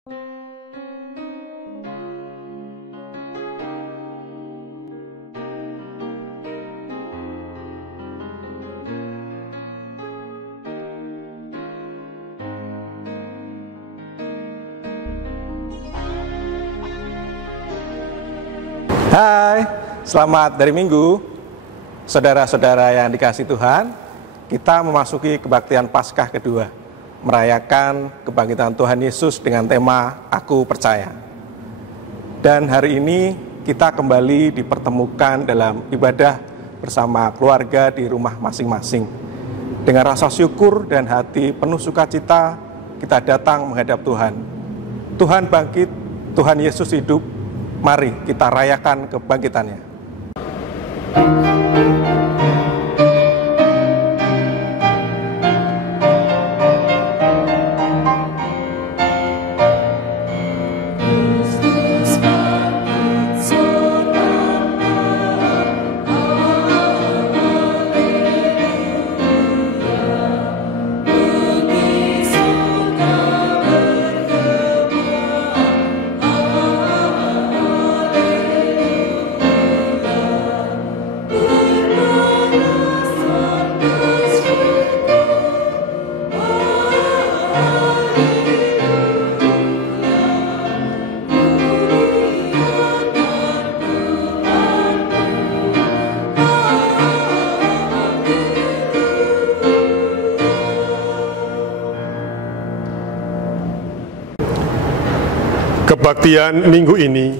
Hai, selamat dari Minggu. Saudara-saudara yang dikasihi Tuhan, kita memasuki kebaktian Paskah kedua, merayakan kebangkitan Tuhan Yesus dengan tema Aku Percaya. Dan hari ini kita kembali dipertemukan dalam ibadah bersama keluarga di rumah masing-masing. Dengan rasa syukur dan hati penuh sukacita, kita datang menghadap Tuhan. Tuhan bangkit, Tuhan Yesus hidup. Mari kita rayakan kebangkitannya. Kebaktian minggu ini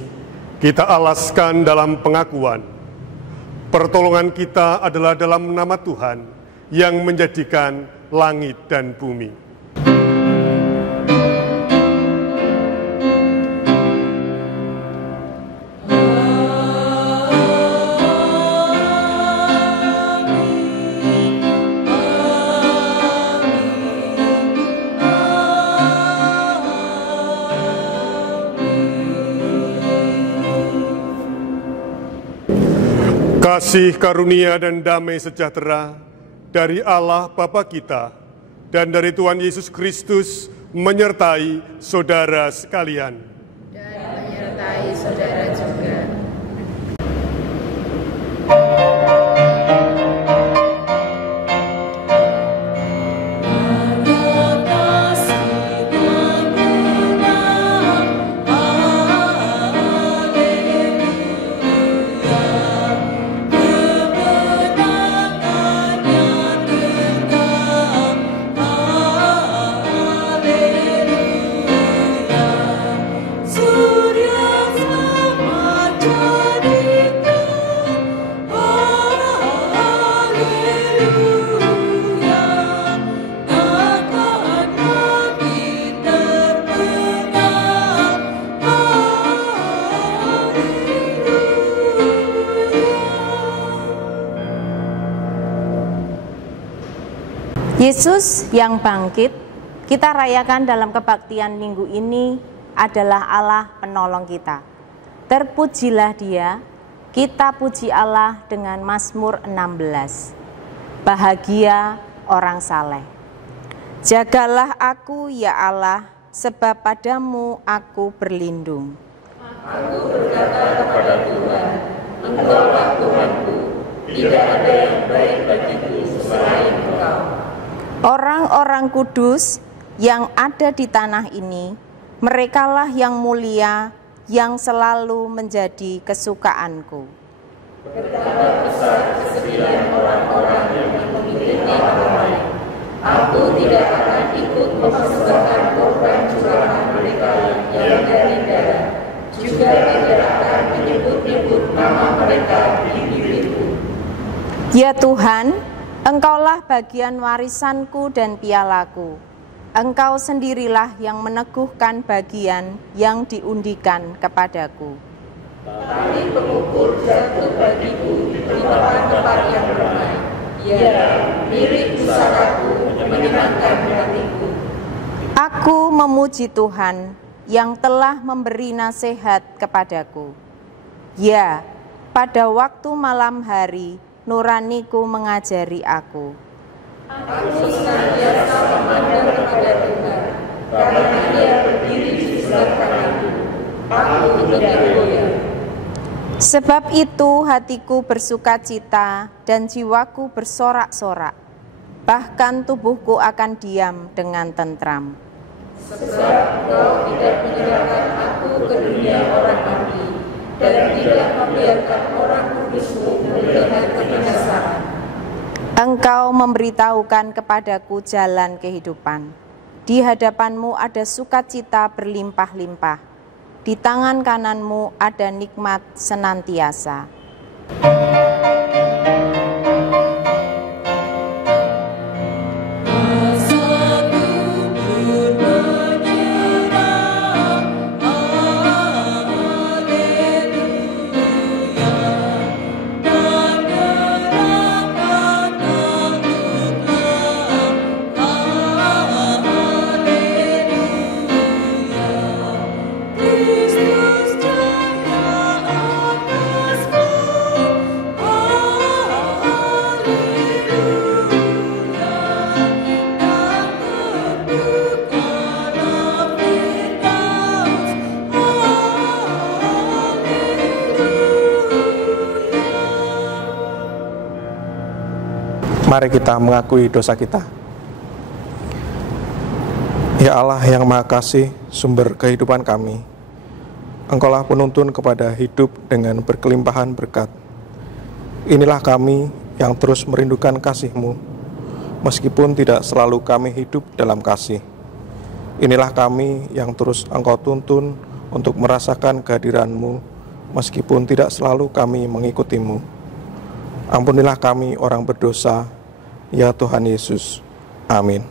kita alaskan dalam pengakuan. Pertolongan kita adalah dalam nama Tuhan yang menjadikan langit dan bumi. Kasih karunia dan damai sejahtera dari Allah Bapa kita dan dari Tuhan Yesus Kristus menyertai saudara sekalian. Dan menyertai saudara juga. Yesus yang bangkit, kita rayakan dalam kebaktian minggu ini adalah Allah penolong kita. Terpujilah Dia, kita puji Allah dengan Mazmur 16. Bahagia orang saleh. Jagalah aku ya Allah, sebab padamu aku berlindung. Aku berkata kepada Tuhan, Engkaulah Tuhanku, tidak ada yang baik bagiku selain Engkau. Orang-orang kudus yang ada di tanah ini, merekalah yang mulia, yang selalu menjadi kesukaanku. Betapa besar kesedihan orang-orang yang memikirkan orang lain. Aku tidak akan ikut mempersembahkan korban curahan mereka yang dari darah, juga tidak akan menyebut-nyebut nama mereka di bibirku. Ya Tuhan, Engkaulah bagian warisanku dan pialaku. Engkau sendirilah yang meneguhkan bagian yang diundikan kepadaku. Tali pengukur jatuh bagiku di tempat yang ramai. Ya, mirip pusakaku menyenangkan hatiku. Aku memuji Tuhan yang telah memberi nasihat kepadaku. Ya, pada waktu malam hari, nuraniku mengajari aku. Aku senantiasa memandang kepada Tuhan, karena Dia berdiri di sebelah tidak goyah. Sebab itu hatiku bersukacita dan jiwaku bersorak-sorak, bahkan tubuhku akan diam dengan tentram. Sebab Engkau tidak menyerahkan aku ke dunia orang mati, dan tidak membiarkan orang kudus-Mu melihat kebinasaan. Engkau memberitahukan kepadaku jalan kehidupan. Di hadapan-Mu ada sukacita berlimpah-limpah. Di tangan kanan-Mu ada nikmat senantiasa. Mari kita mengakui dosa kita. Ya Allah yang Maha Kasih, sumber kehidupan kami, Engkaulah penuntun kepada hidup dengan berkelimpahan berkat. Inilah kami yang terus merindukan kasih-Mu, meskipun tidak selalu kami hidup dalam kasih. Inilah kami yang terus Engkau tuntun untuk merasakan kehadiran-Mu, meskipun tidak selalu kami mengikuti-Mu. Ampunilah kami orang berdosa, ya Tuhan Yesus. Amin.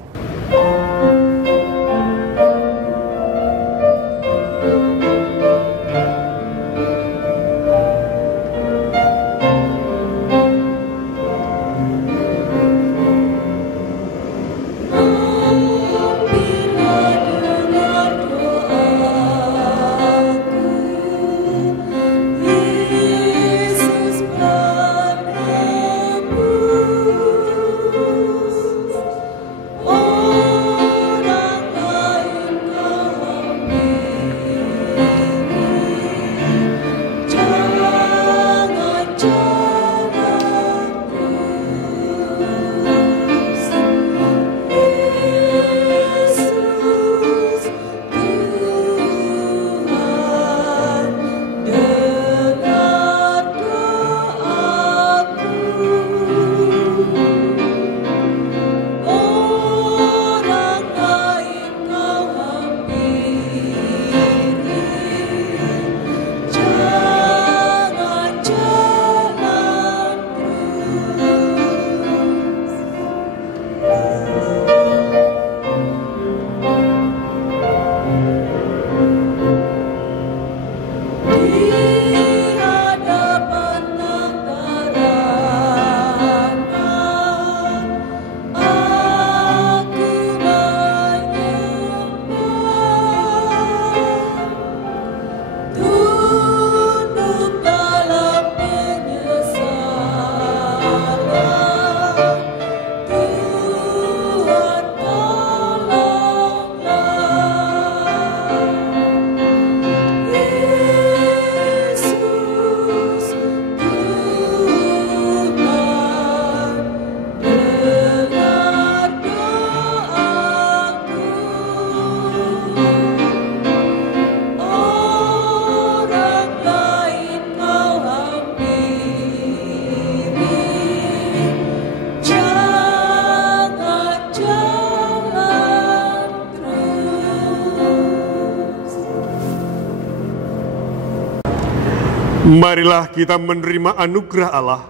Marilah kita menerima anugerah Allah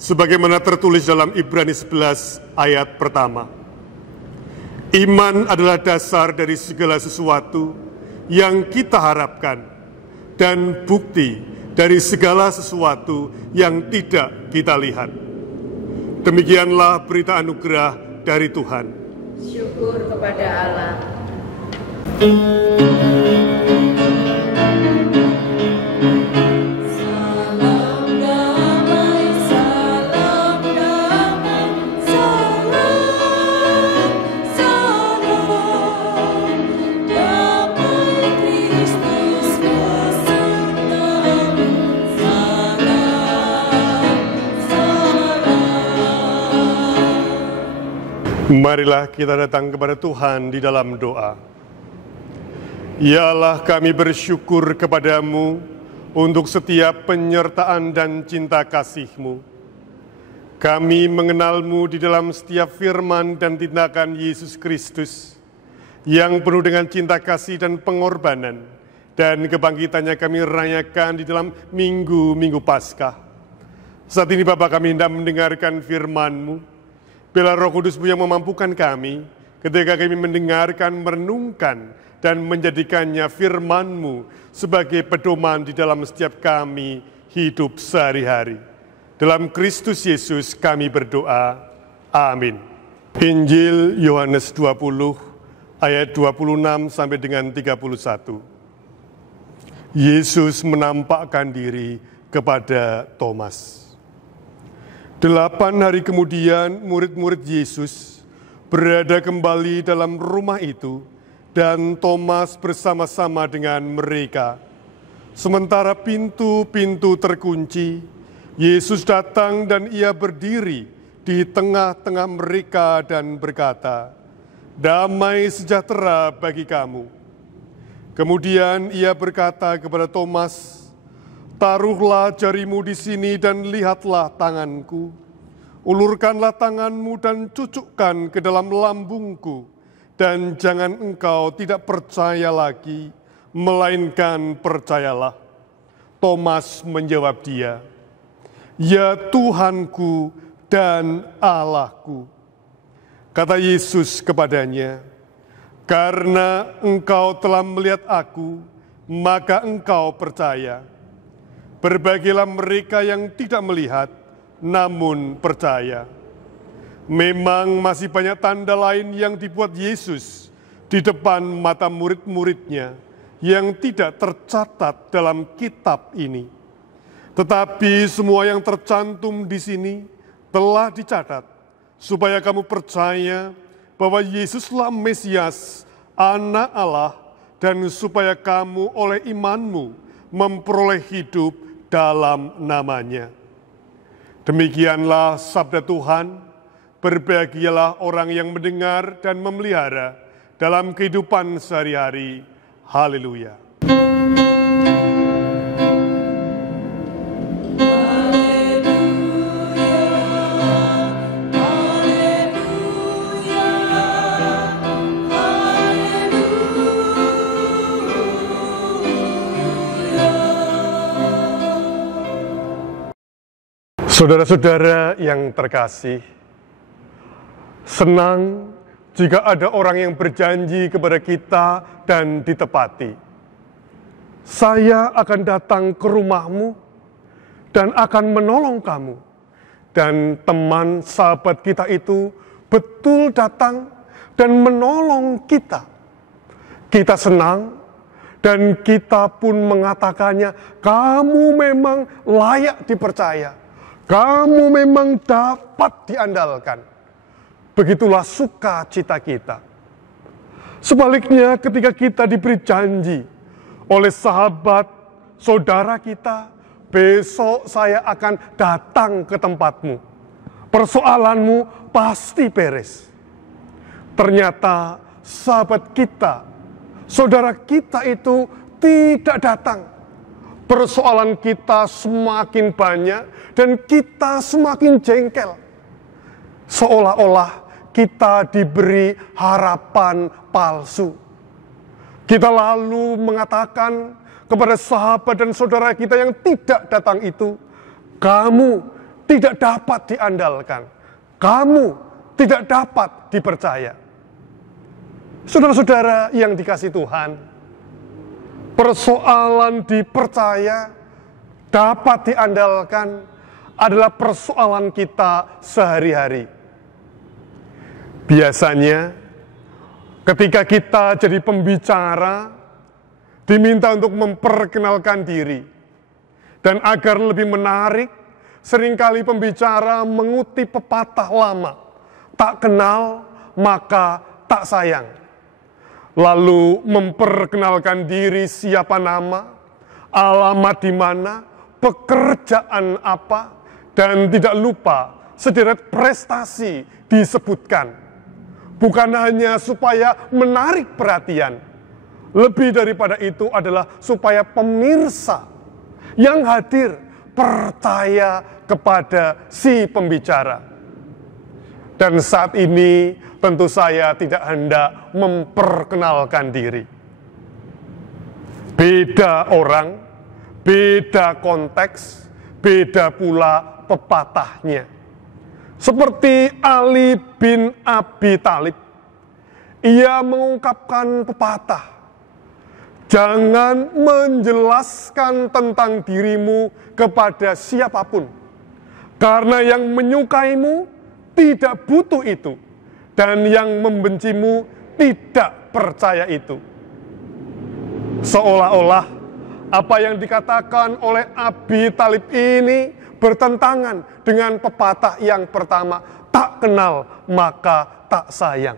sebagaimana tertulis dalam Ibrani 11 ayat pertama. Iman adalah dasar dari segala sesuatu yang kita harapkan dan bukti dari segala sesuatu yang tidak kita lihat. Demikianlah berita anugerah dari Tuhan. Syukur kepada Allah. Marilah kita datang kepada Tuhan di dalam doa. Ya Allah, kami bersyukur kepadamu untuk setiap penyertaan dan cinta kasih-Mu. Kami mengenal-Mu di dalam setiap firman dan tindakan Yesus Kristus yang penuh dengan cinta kasih dan pengorbanan, dan kebangkitannya kami rayakan di dalam minggu-minggu Paskah. Saat ini Bapa, kami hendak mendengarkan firman-Mu. Biarlah Roh Kudus-Mu yang memampukan kami ketika kami mendengarkan, merenungkan, dan menjadikannya firman-Mu sebagai pedoman di dalam setiap kami hidup sehari-hari. Dalam Kristus Yesus kami berdoa. Amin. Injil Yohanes 20 ayat 26 sampai dengan 31. Yesus menampakkan diri kepada Thomas. 8 hari kemudian murid-murid Yesus berada kembali dalam rumah itu dan Thomas bersama-sama dengan mereka. Sementara pintu-pintu terkunci, Yesus datang dan ia berdiri di tengah-tengah mereka dan berkata, "Damai sejahtera bagi kamu." Kemudian ia berkata kepada Thomas, "Taruhlah jarimu di sini dan lihatlah tanganku. Ulurkanlah tanganmu dan cucukkan ke dalam lambungku. Dan jangan engkau tidak percaya lagi, melainkan percayalah." Thomas menjawab dia, "Ya Tuhanku dan Allahku." Kata Yesus kepadanya, "Karena engkau telah melihat aku, maka engkau percaya. Berbahagialah mereka yang tidak melihat, namun percaya." Memang masih banyak tanda lain yang dibuat Yesus di depan mata murid-muridnya yang tidak tercatat dalam kitab ini. Tetapi semua yang tercantum di sini telah dicatat, supaya kamu percaya bahwa Yesuslah Mesias, Anak Allah, dan supaya kamu oleh imanmu memperoleh hidup dalam namanya. Demikianlah sabda Tuhan. Berbahagialah orang yang mendengar dan memelihara dalam kehidupan sehari-hari. Haleluya. Saudara-saudara yang terkasih, senang jika ada orang yang berjanji kepada kita dan ditepati. "Saya akan datang ke rumahmu dan akan menolong kamu." Dan teman sahabat kita itu betul datang dan menolong kita. Kita senang dan kita pun mengatakannya, "Kamu memang layak dipercaya. Kamu memang dapat diandalkan." Begitulah sukacita kita. Sebaliknya, ketika kita diberi janji oleh sahabat, saudara kita, "Besok saya akan datang ke tempatmu. Persoalanmu pasti beres." Ternyata sahabat kita, saudara kita itu tidak datang. Persoalan kita semakin banyak dan kita semakin jengkel. Seolah-olah kita diberi harapan palsu. Kita lalu mengatakan kepada sahabat dan saudara kita yang tidak datang itu, "Kamu tidak dapat diandalkan. Kamu tidak dapat dipercaya." Saudara-saudara yang dikasihi Tuhan, persoalan dipercaya, dapat diandalkan adalah persoalan kita sehari-hari. Biasanya, ketika kita jadi pembicara, diminta untuk memperkenalkan diri. Dan agar lebih menarik, seringkali pembicara mengutip pepatah lama, "Tak kenal, maka tak sayang." Lalu memperkenalkan diri, siapa nama, alamat di mana, pekerjaan apa, dan tidak lupa sederet prestasi disebutkan. bukan hanya supaya menarik perhatian, lebih daripada itu adalah supaya pemirsa yang hadir percaya kepada si pembicara. Dan saat ini tentu saya tidak hendak memperkenalkan diri. Beda orang, beda konteks, beda pula pepatahnya. Seperti Ali bin Abi Thalib, ia mengungkapkan pepatah, jangan menjelaskan tentang dirimu kepada siapapun, karena yang menyukaimu tidak butuh itu, dan yang membencimu tidak percaya itu. Seolah-olah apa yang dikatakan oleh Abi Thalib ini bertentangan dengan pepatah yang pertama, tak kenal maka tak sayang.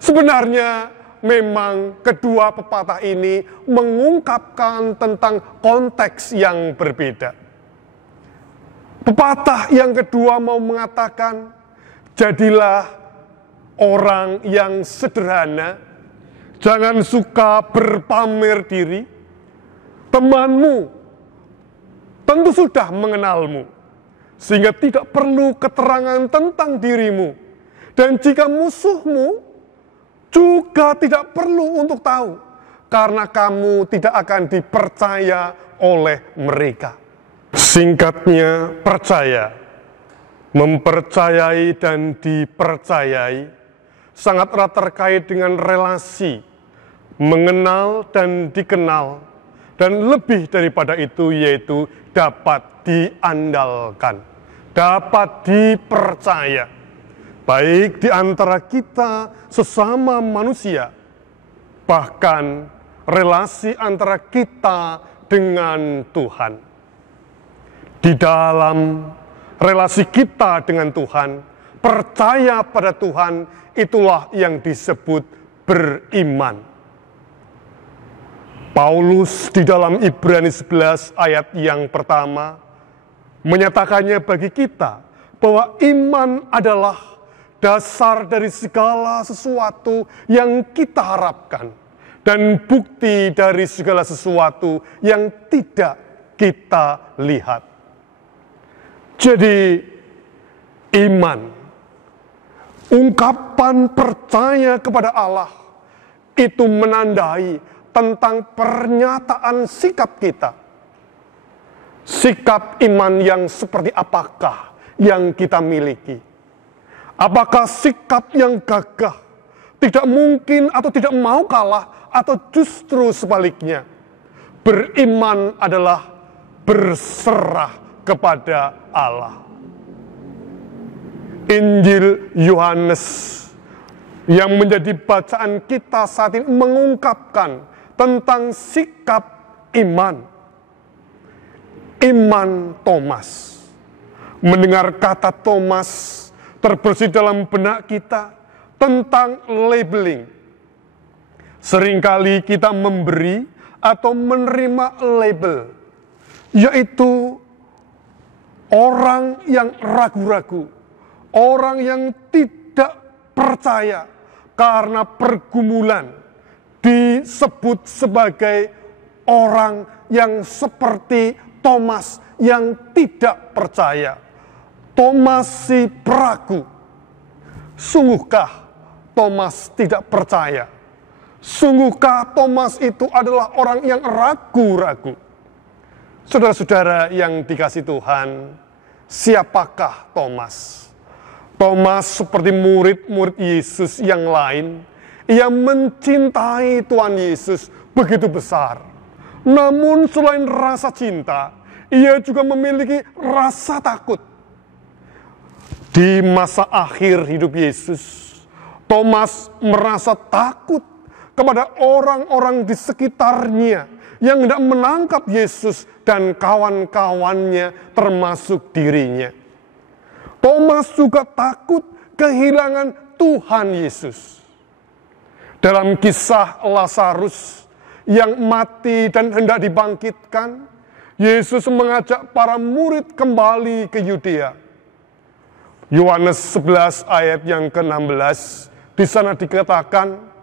Sebenarnya memang kedua pepatah ini mengungkapkan tentang konteks yang berbeda. Pepatah yang kedua mau mengatakan, jadilah orang yang sederhana, jangan suka berpamer diri. Temanmu tentu sudah mengenalmu, sehingga tidak perlu keterangan tentang dirimu. Dan jika musuhmu juga tidak perlu untuk tahu, karena kamu tidak akan dipercaya oleh mereka. Singkatnya, percaya, mempercayai dan dipercayai sangat erat terkait dengan relasi, mengenal dan dikenal, dan lebih daripada itu yaitu dapat diandalkan, dapat dipercaya, baik di antara kita sesama manusia, bahkan relasi antara kita dengan Tuhan. Di dalam relasi kita dengan Tuhan, percaya pada Tuhan, itulah yang disebut beriman. Paulus di dalam Ibrani 11 ayat yang pertama menyatakannya bagi kita bahwa iman adalah dasar dari segala sesuatu yang kita harapkan dan bukti dari segala sesuatu yang tidak kita lihat. Jadi iman, ungkapan percaya kepada Allah, itu menandai tentang pernyataan sikap kita. Sikap iman yang seperti apakah yang kita miliki? Apakah sikap yang gagah, tidak mungkin atau tidak mau kalah, atau justru sebaliknya? Beriman adalah berserah kepada Allah. Injil Yohanes yang menjadi bacaan kita saat ini mengungkapkan tentang sikap iman. Iman Thomas. Mendengar kata Thomas terbersih dalam benak kita tentang labeling. Seringkali kita memberi atau menerima label, yaitu orang yang ragu-ragu, orang yang tidak percaya karena pergumulan, disebut sebagai orang yang seperti Thomas yang tidak percaya. Thomas si peragu. Sungguhkah Thomas tidak percaya? Sungguhkah Thomas itu adalah orang yang ragu-ragu? Saudara-saudara yang dikasihi Tuhan, siapakah Thomas? Thomas seperti murid-murid Yesus yang lain, ia mencintai Tuhan Yesus begitu besar. Namun selain rasa cinta, ia juga memiliki rasa takut. Di masa akhir hidup Yesus, Thomas merasa takut kepada orang-orang di sekitarnya yang hendak menangkap Yesus dan kawan-kawannya termasuk dirinya. Thomas juga takut kehilangan Tuhan Yesus. Dalam kisah Lazarus yang mati dan hendak dibangkitkan, Yesus mengajak para murid kembali ke Yudea. Yohanes 11 ayat yang ke-16 Di sana dikatakan,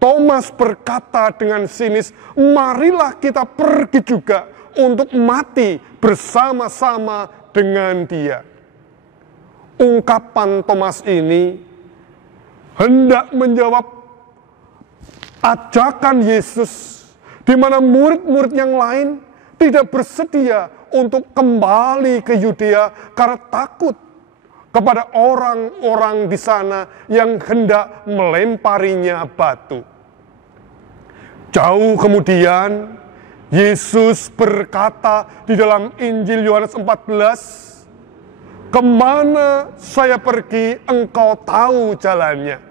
Thomas berkata dengan sinis, marilah kita pergi juga untuk mati bersama-sama dengan dia. Ungkapan Thomas ini hendak menjawab ajakan Yesus, di mana murid-murid yang lain tidak bersedia untuk kembali ke Yudea karena takut kepada orang-orang di sana yang hendak melemparinya batu. Jauh kemudian, Yesus berkata di dalam Injil Yohanes 14, kemana saya pergi, engkau tahu jalannya.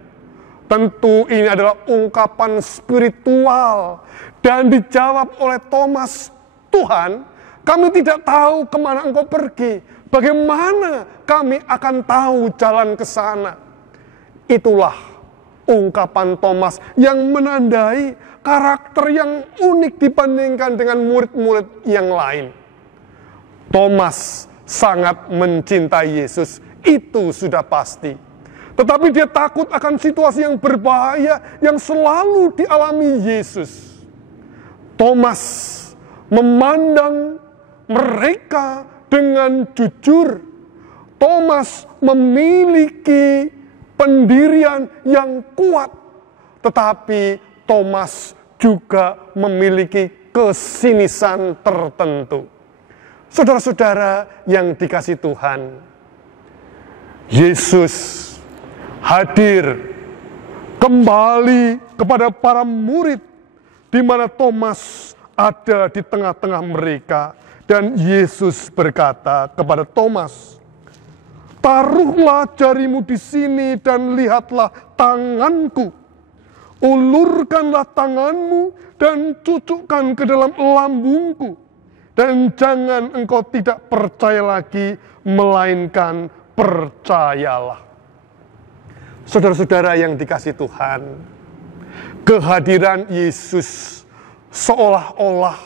Tentu ini adalah ungkapan spiritual dan dijawab oleh Thomas, Tuhan, kami tidak tahu kemana engkau pergi. Bagaimana kami akan tahu jalan ke sana? Itulah ungkapan Thomas yang menandai karakter yang unik dibandingkan dengan murid-murid yang lain. Thomas sangat mencintai Yesus, itu sudah pasti. Tetapi dia takut akan situasi yang berbahaya yang selalu dialami Yesus. Thomas memandang mereka dengan jujur. Thomas memiliki pendirian yang kuat, tetapi Thomas juga memiliki kesinisan tertentu. Saudara-saudara yang dikasihi Tuhan, Yesus hadir kembali kepada para murid, di mana Thomas ada di tengah-tengah mereka, dan Yesus berkata kepada Thomas, taruhlah jarimu di sini dan lihatlah tanganku. Ulurkanlah tanganmu dan cucukkan ke dalam lambungku. Dan jangan engkau tidak percaya lagi, melainkan percayalah. Saudara-saudara yang dikasihi Tuhan, kehadiran Yesus seolah-olah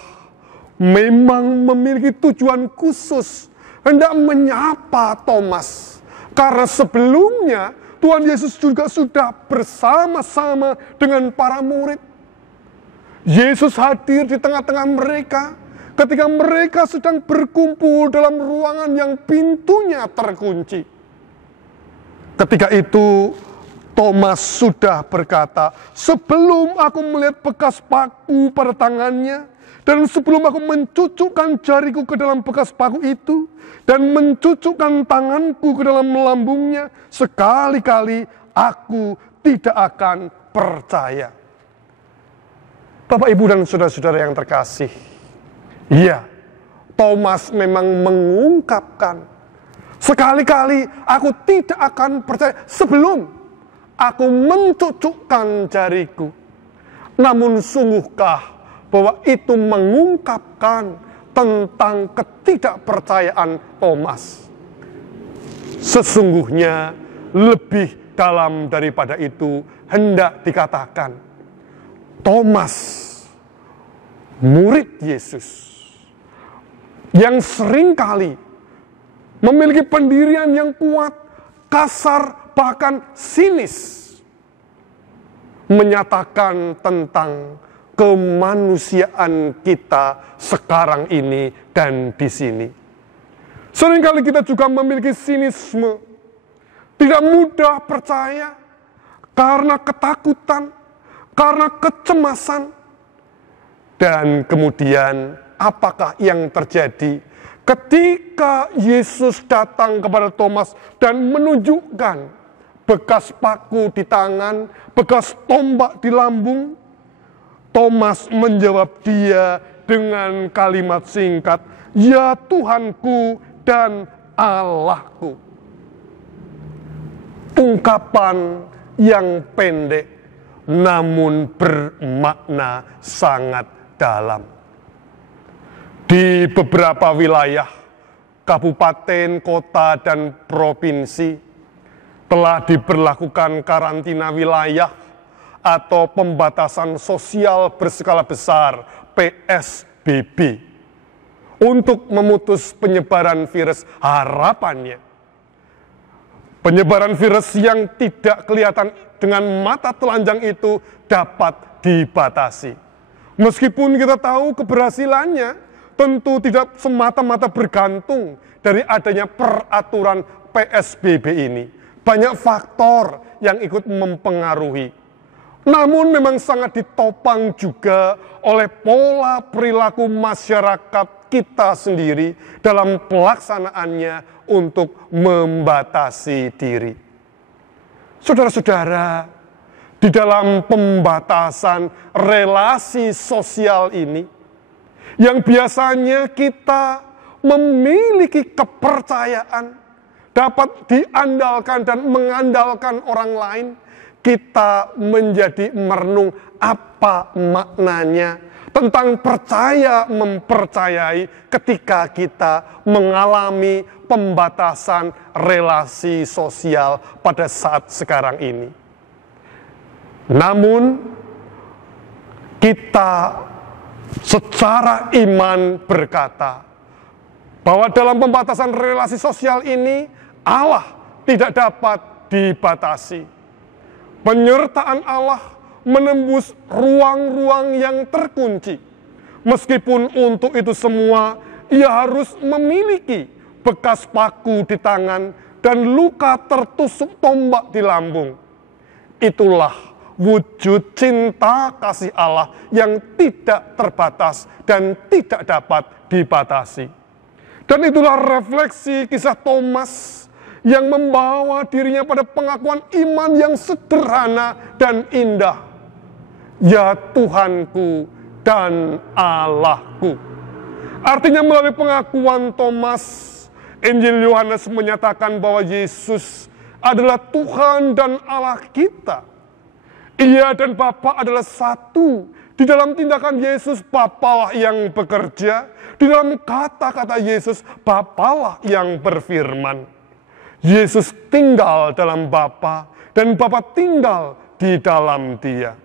memang memiliki tujuan khusus, hendak menyapa Thomas. Karena sebelumnya Tuhan Yesus juga sudah bersama-sama dengan para murid. Yesus hadir di tengah-tengah mereka ketika mereka sedang berkumpul dalam ruangan yang pintunya terkunci. Ketika itu Thomas sudah berkata, sebelum aku melihat bekas paku pada tangannya, dan sebelum aku mencucukkan jariku ke dalam bekas paku itu, dan mencucukkan tanganku ke dalam lambungnya, sekali-kali aku tidak akan percaya. Bapak, Ibu, dan saudara-saudara yang terkasih, iya, Thomas memang mengungkapkan, sekali-kali aku tidak akan percaya sebelum aku mencucukkan jariku. Namun sungguhkah bahwa itu mengungkapkan tentang ketidakpercayaan Thomas? Sesungguhnya lebih dalam daripada itu hendak dikatakan, Thomas, murid Yesus, yang seringkali memiliki pendirian yang kuat, kasar, bahkan sinis, menyatakan tentang kemanusiaan kita sekarang ini dan di sini. Seringkali kita juga memiliki sinisme, tidak mudah percaya karena ketakutan, karena kecemasan. Dan kemudian apakah yang terjadi ketika Yesus datang kepada Thomas dan menunjukkan bekas paku di tangan, bekas tombak di lambung? Thomas menjawab dia dengan kalimat singkat, ya Tuhanku dan Allahku. Ungkapan yang pendek namun bermakna sangat dalam. Di beberapa wilayah, kabupaten, kota, dan provinsi telah diberlakukan karantina wilayah atau pembatasan sosial berskala besar, PSBB, untuk memutus penyebaran virus. Harapannya Penyebaran virus yang tidak kelihatan dengan mata telanjang itu dapat dibatasi. Meskipun kita tahu keberhasilannya tentu tidak semata-mata bergantung dari adanya peraturan PSBB ini. Banyak faktor yang ikut mempengaruhi. Namun memang sangat ditopang juga oleh pola perilaku masyarakat kita sendiri dalam pelaksanaannya untuk membatasi diri. Saudara-saudara, di dalam pembatasan relasi sosial ini, yang biasanya kita memiliki kepercayaan, dapat diandalkan dan mengandalkan orang lain, kita menjadi merenung apa maknanya tentang percaya mempercayai ketika kita mengalami pembatasan relasi sosial pada saat sekarang ini. Namun kita secara iman berkata bahwa dalam pembatasan relasi sosial ini Allah tidak dapat dibatasi. Penyertaan Allah menembus ruang-ruang yang terkunci. Meskipun untuk itu semua, ia harus memiliki bekas paku di tangan dan luka tertusuk tombak di lambung. Itulah wujud cinta kasih Allah yang tidak terbatas dan tidak dapat dibatasi. Dan itulah refleksi kisah Thomas yang membawa dirinya pada pengakuan iman yang sederhana dan indah. Ya Tuhanku dan Allahku. Artinya melalui pengakuan Thomas, Injil Yohanes menyatakan bahwa Yesus adalah Tuhan dan Allah kita. Ia dan Bapa adalah satu. Di dalam tindakan Yesus, Bapalah yang bekerja. Di dalam kata-kata Yesus, Bapalah yang berfirman. Yesus tinggal dalam Bapa dan Bapa tinggal di dalam Dia.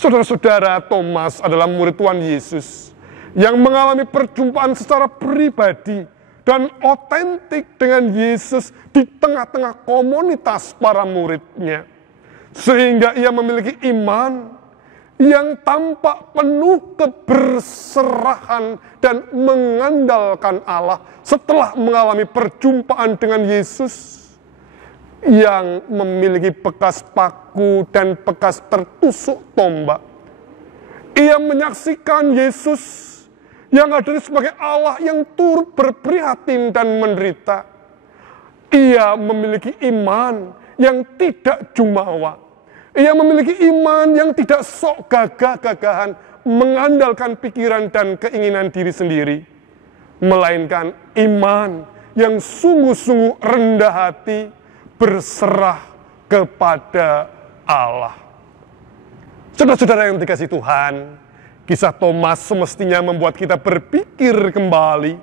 Saudara-saudara, Thomas adalah murid Tuhan Yesus yang mengalami perjumpaan secara pribadi dan otentik dengan Yesus di tengah-tengah komunitas para muridnya. Sehingga ia memiliki iman yang tampak penuh keberserahan dan mengandalkan Allah setelah mengalami perjumpaan dengan Yesus yang memiliki bekas paku dan bekas tertusuk tombak. Ia menyaksikan Yesus yang hadir sebagai Allah yang turut berprihatin dan menderita. Ia memiliki iman yang tidak jumawa. Ia memiliki iman yang tidak sok gagah-gagahan, mengandalkan pikiran dan keinginan diri sendiri, melainkan iman yang sungguh-sungguh rendah hati, berserah kepada Allah. Saudara-saudara yang dikasihi Tuhan, kisah Thomas semestinya membuat kita berpikir kembali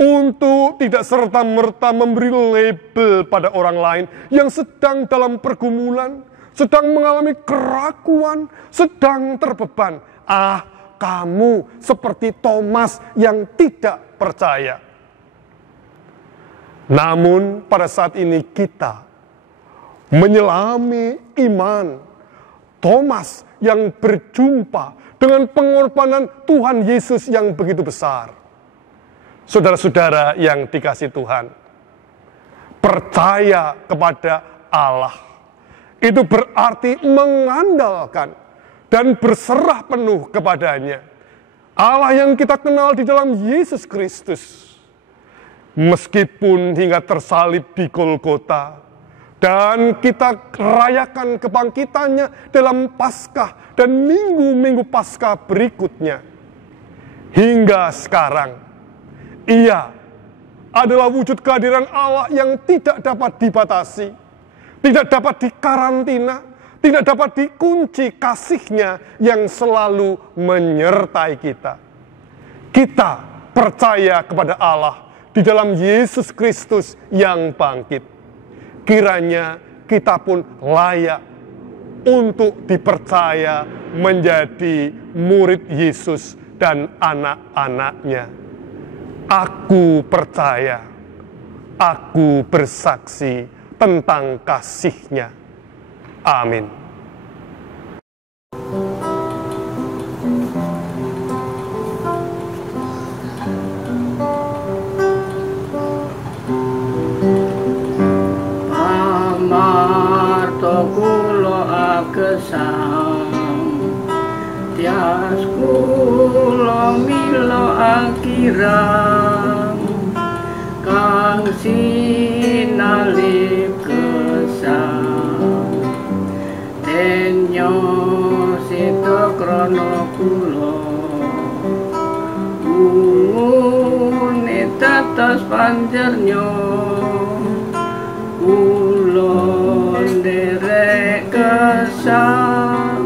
untuk tidak serta-merta memberi label pada orang lain yang sedang dalam pergumulan, sedang mengalami keraguan, sedang terbeban. Ah, kamu seperti Thomas yang tidak percaya. Namun pada saat ini kita menyelami iman Thomas yang berjumpa dengan pengorbanan Tuhan Yesus yang begitu besar. Saudara-saudara yang dikasihi Tuhan, percaya kepada Allah itu berarti mengandalkan dan berserah penuh kepadanya. Allah yang kita kenal di dalam Yesus Kristus. Meskipun hingga tersalib di Golgota, dan kita rayakan kebangkitannya dalam Paskah dan minggu-minggu Paskah berikutnya. Hingga sekarang, ia adalah wujud kehadiran Allah yang tidak dapat dibatasi, tidak dapat dikarantina, tidak dapat dikunci kasih-Nya yang selalu menyertai kita. Kita percaya kepada Allah di dalam Yesus Kristus yang bangkit. Kiranya kita pun layak untuk dipercaya menjadi murid Yesus dan anak-anak-Nya. Aku percaya, aku bersaksi tentang kasih-Nya. Amin. Pamarto kula agesang tias kula mila akirang kang sinalip kesang tenyo sita krana kula ngune tatas panjernya kula nderek kesang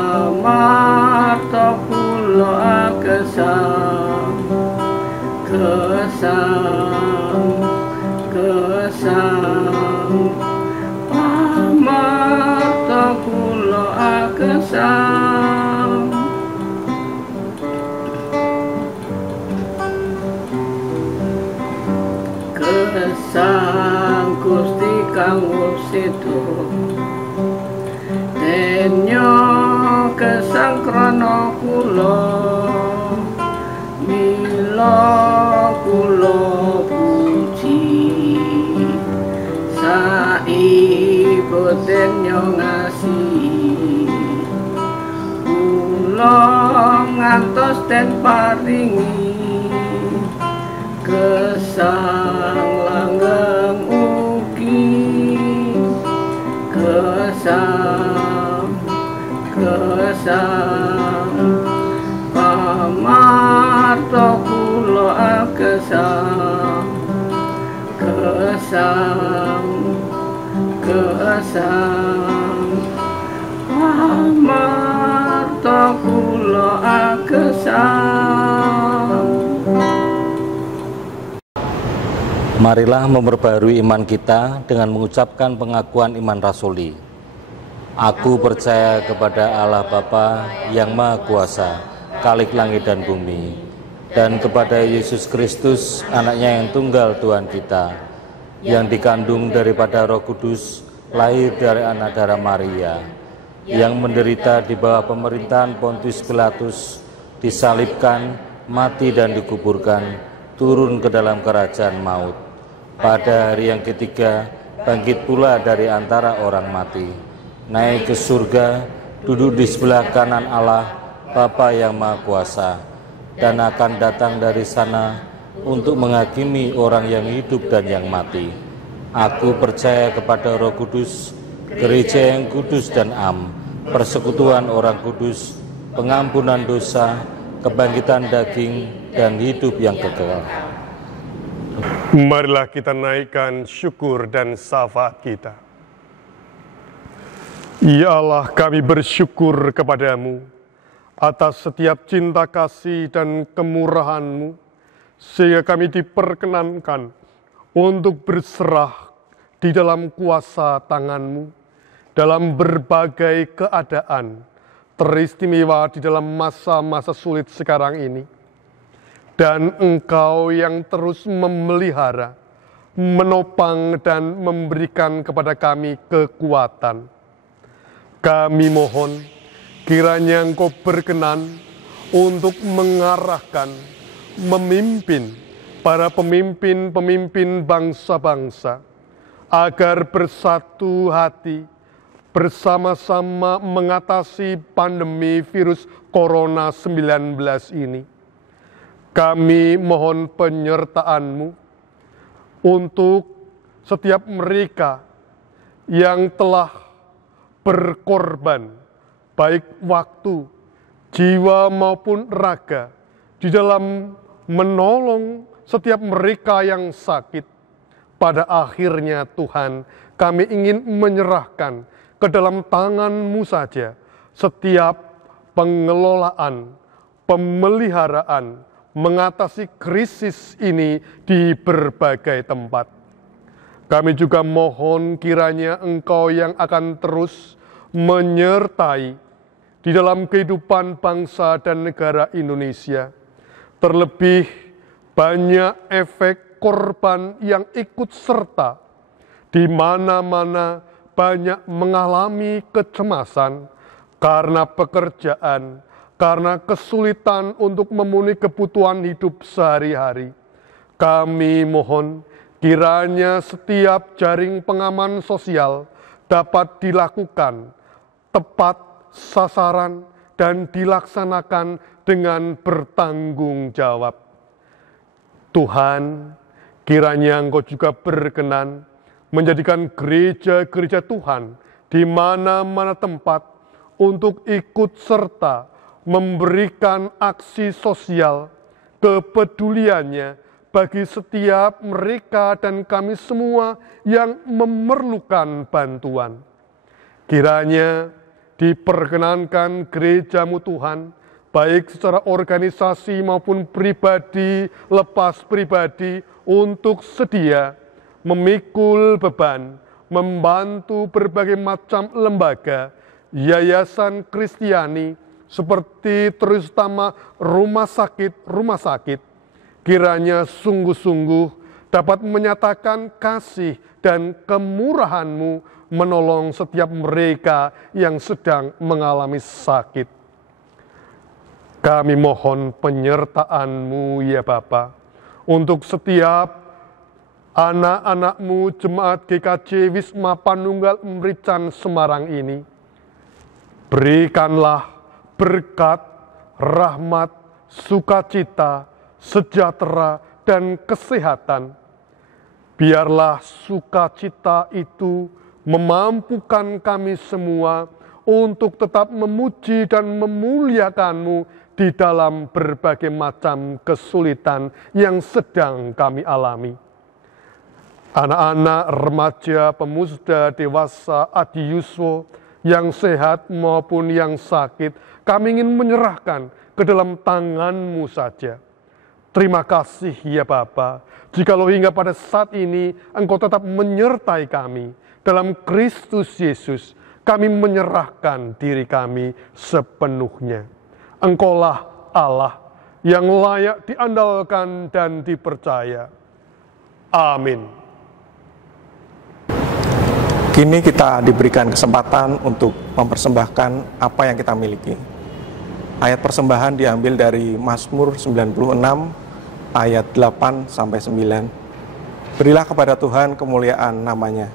pamarto kula kesang pamarto kula kesang kesang Gusti kang sedo denyo kesang krana kula mila kula puji saibu denyo ngasihi kula ngantos den paringi kesang langgeng ugi kesang pamarto kula kesang pamarto kula kesang. Marilah memperbarui iman kita dengan mengucapkan pengakuan iman rasuli. Aku percaya kepada Allah Bapa yang Maha Kuasa, Khalik langit dan bumi, dan kepada Yesus Kristus, anaknya yang tunggal Tuhan kita, yang dikandung daripada Roh Kudus, lahir dari anak darah Maria, yang menderita di bawah pemerintahan Pontius Pilatus, disalibkan, mati dan dikuburkan, turun ke dalam kerajaan maut. Pada hari yang ketiga, bangkit pula dari antara orang mati, naik ke surga, duduk di sebelah kanan Allah, Bapa yang Maha Kuasa, dan akan datang dari sana untuk menghakimi orang yang hidup dan yang mati. Aku percaya kepada Roh Kudus, gereja yang kudus dan am, persekutuan orang kudus, pengampunan dosa, kebangkitan daging, dan hidup yang kekal. Marilah kita naikkan syukur dan syafaat kita. Ya Allah, kami bersyukur kepadamu atas setiap cinta kasih dan kemurahan-Mu, sehingga kami diperkenankan untuk berserah di dalam kuasa tangan-Mu, dalam berbagai keadaan, teristimewa di dalam masa-masa sulit sekarang ini. Dan Engkau yang terus memelihara, menopang dan memberikan kepada kami kekuatan. Kami mohon kiranya Engkau berkenan untuk mengarahkan, memimpin para pemimpin-pemimpin bangsa-bangsa agar bersatu hati bersama-sama mengatasi pandemi virus Corona 19 ini. Kami mohon penyertaan-Mu untuk setiap mereka yang telah berkorban, baik waktu, jiwa maupun raga, di dalam menolong setiap mereka yang sakit. Pada akhirnya Tuhan, kami ingin menyerahkan ke dalam tangan-Mu saja setiap pengelolaan, pemeliharaan, mengatasi krisis ini di berbagai tempat. Kami juga mohon kiranya Engkau yang akan terus menyertai di dalam kehidupan bangsa dan negara Indonesia, Terlebih banyak efek korban yang ikut serta, di mana-mana banyak mengalami kecemasan karena pekerjaan, karena kesulitan untuk memenuhi kebutuhan hidup sehari-hari. Kami mohon kiranya setiap jaring pengaman sosial dapat dilakukan tepat sasaran dan dilaksanakan dengan bertanggung jawab. Tuhan, kiranya Engkau juga berkenan menjadikan gereja-gereja Tuhan di mana-mana tempat untuk ikut serta memberikan aksi sosial kepeduliannya bagi setiap mereka dan kami semua yang memerlukan bantuan. Kiranya diperkenankan gereja-Mu Tuhan, baik secara organisasi maupun pribadi, lepas pribadi, untuk sedia memikul beban, membantu berbagai macam lembaga, yayasan Kristiani, seperti terutama rumah sakit, kiranya sungguh-sungguh dapat menyatakan kasih dan kemurahan-Mu menolong setiap mereka yang sedang mengalami sakit. Kami mohon penyertaan-Mu ya Bapa, untuk setiap anak-anak-Mu Jemaat GKJ Wisma Panunggal Merican Semarang ini. Berikanlah berkat, rahmat, sukacita, sejahtera, dan kesehatan. Biarlah sukacita itu memampukan kami semua untuk tetap memuji dan memuliakan-Mu di dalam berbagai macam kesulitan yang sedang kami alami. Anak-anak, remaja, pemuda, dewasa, adiuswo, yang sehat maupun yang sakit, kami ingin menyerahkan ke dalam tangan-Mu saja. Terima kasih ya Bapa, jikalau hingga pada saat ini Engkau tetap menyertai kami. Dalam Kristus Yesus, kami menyerahkan diri kami sepenuhnya. Engkaulah Allah yang layak diandalkan dan dipercaya. Amin. Kini kita diberikan kesempatan untuk mempersembahkan apa yang kita miliki. Ayat persembahan diambil dari Mazmur 96 ayat 8-9. Berilah kepada Tuhan kemuliaan namanya.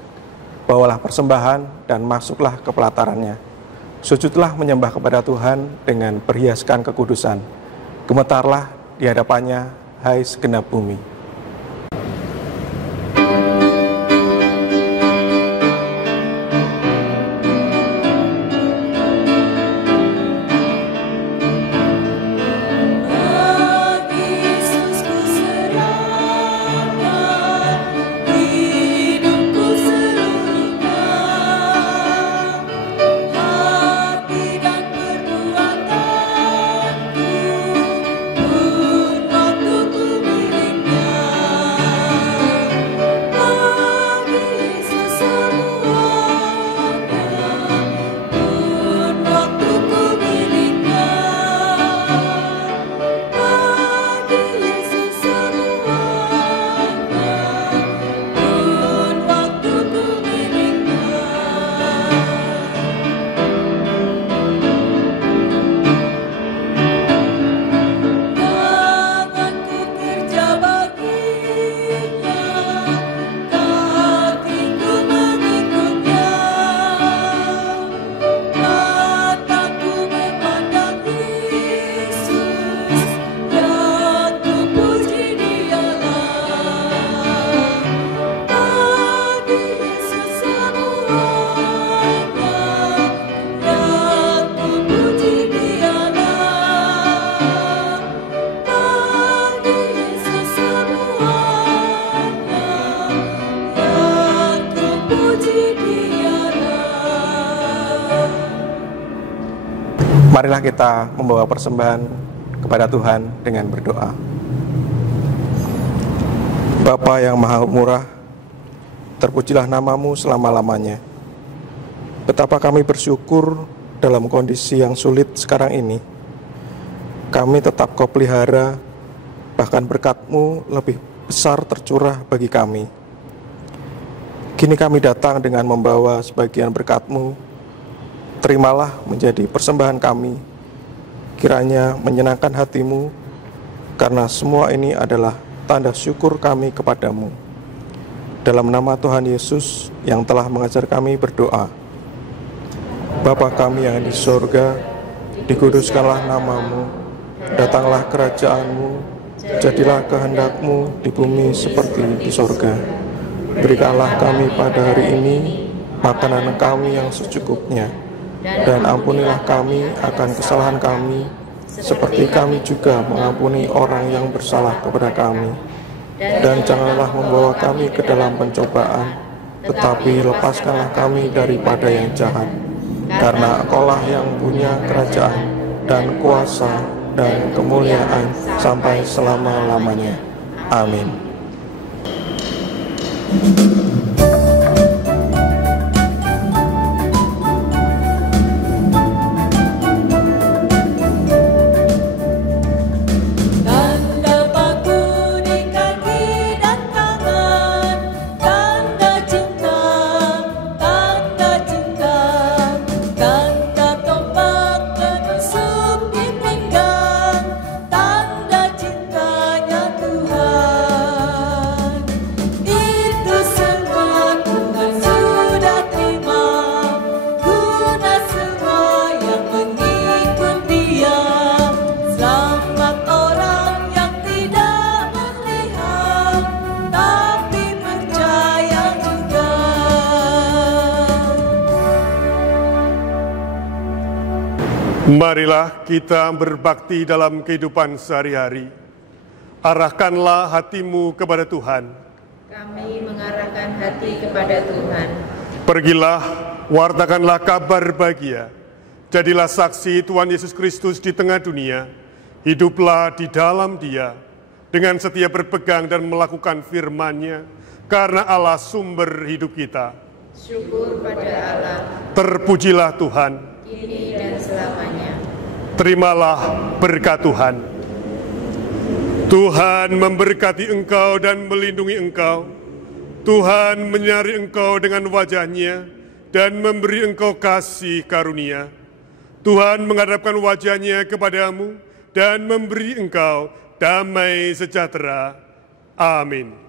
Bawalah persembahan dan masuklah ke pelatarannya. Sujudlah menyembah kepada Tuhan dengan perhiaskan kekudusan. Gemetarlah di hadapannya, hai segenap bumi. Marilah kita membawa persembahan kepada Tuhan dengan berdoa. Bapa yang Maha Murah, terpujilah nama-Mu selama-lamanya. Betapa kami bersyukur dalam kondisi yang sulit sekarang ini. Kami tetap Kau pelihara bahkan berkat-Mu lebih besar tercurah bagi kami. Kini kami datang dengan membawa sebagian berkat-Mu. Terimalah menjadi persembahan kami, kiranya menyenangkan hati-Mu, karena semua ini adalah tanda syukur kami kepadamu. Dalam nama Tuhan Yesus yang telah mengajar kami berdoa. Bapa kami yang di sorga, dikuduskanlah nama-Mu, datanglah kerajaan-Mu, jadilah kehendak-Mu di bumi seperti di sorga. Berikanlah kami pada hari ini makanan kami yang secukupnya, dan ampunilah kami akan kesalahan kami, seperti kami juga mengampuni orang yang bersalah kepada kami. Dan janganlah membawa kami ke dalam pencobaan, tetapi lepaskanlah kami daripada yang jahat. Karena Engkau-lah yang punya kerajaan, dan kuasa, dan kemuliaan sampai selama-lamanya. Amin. Marilah kita berbakti dalam kehidupan sehari-hari. Arahkanlah hatimu kepada Tuhan. Kami mengarahkan hati kepada Tuhan. Pergilah, wartakanlah kabar bahagia. Jadilah saksi Tuhan Yesus Kristus di tengah dunia. Hiduplah di dalam Dia, dengan setia berpegang dan melakukan firman-Nya, karena Allah sumber hidup kita. Syukur pada Allah. Terpujilah Tuhan. Kini dan selamanya. Terimalah berkat Tuhan. Tuhan memberkati engkau dan melindungi engkau. Tuhan menyinari engkau dengan wajah-Nya dan memberi engkau kasih karunia. Tuhan menghadapkan wajah-Nya kepadamu dan memberi engkau damai sejahtera. Amin.